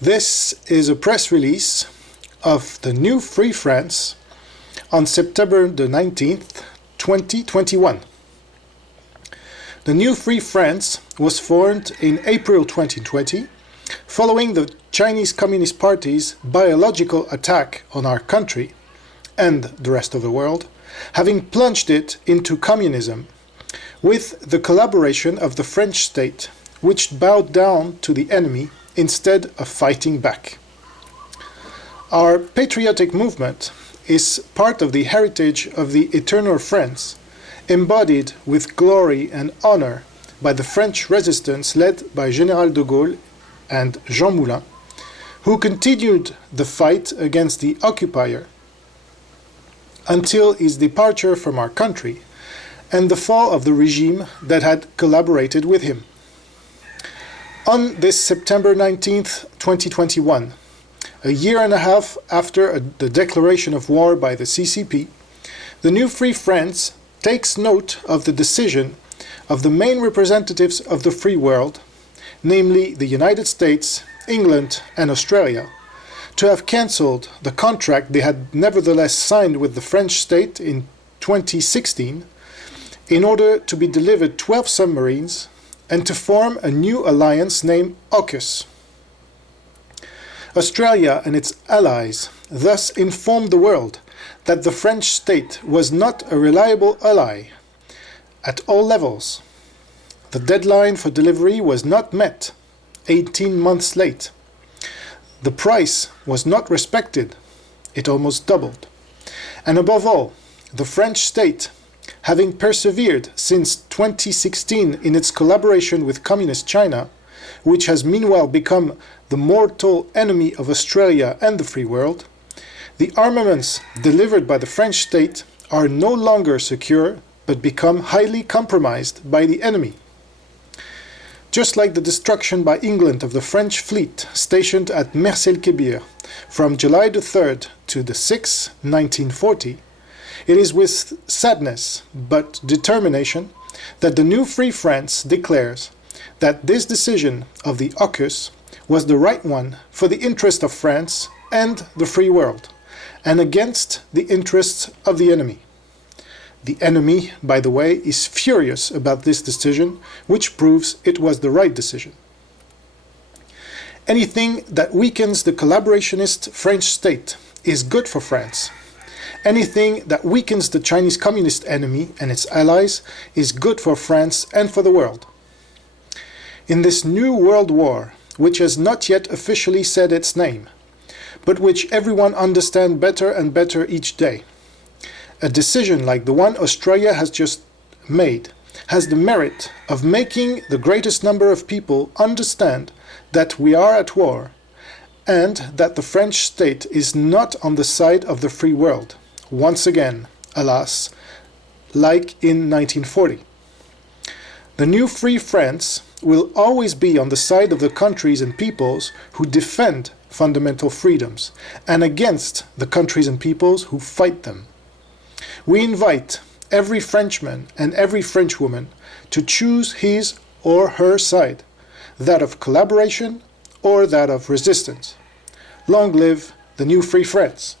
This is a press release of the New Free France on September the 19th, 2021. The New Free France was formed in April 2020 following the Chinese Communist Party's biological attack on our country and the rest of the world, having plunged it into communism with the collaboration of the French state, which bowed down to the enemy instead of fighting back. Our patriotic movement is part of the heritage of the Eternal France, embodied with glory and honor by the French resistance led by General de Gaulle and Jean Moulin, who continued the fight against the occupier until his departure from our country and the fall of the regime that had collaborated with him. On this September 19th, 2021, a year and a half after the declaration of war by the CCP, the New Free France takes note of the decision of the main representatives of the free world, namely the United States, England, and Australia, to have cancelled the contract they had nevertheless signed with the French state in 2016 in order to be delivered 12 submarines and to form a new alliance named AUKUS. Australia and its allies thus informed the world that the French state was not a reliable ally at all levels. The deadline for delivery was not met, 18 months late. The price was not respected, it almost doubled. And above all, the French state, having persevered since 2016 in its collaboration with Communist China, which has meanwhile become the mortal enemy of Australia and the free world, the armaments delivered by the French state are no longer secure but become highly compromised by the enemy. Just like the destruction by England of the French fleet stationed at Mers-el-Kébir from July the 3rd to the 6th, 1940, it is with sadness but determination that the New Free France declares that this decision of the AUKUS was the right one for the interest of France and the free world, and against the interests of the enemy. The enemy, by the way, is furious about this decision, which proves it was the right decision. Anything that weakens the collaborationist French state is good for France. Anything that weakens the Chinese Communist enemy and its allies is good for France and for the world. In this new world war, which has not yet officially said its name, but which everyone understands better and better each day, a decision like the one Australia has just made has the merit of making the greatest number of people understand that we are at war and that the French state is not on the side of the free world, once again, alas, like in 1940. The New Free France will always be on the side of the countries and peoples who defend fundamental freedoms and against the countries and peoples who fight them. We invite every Frenchman and every Frenchwoman to choose his or her side, that of collaboration or that of resistance. Long live the New Free France!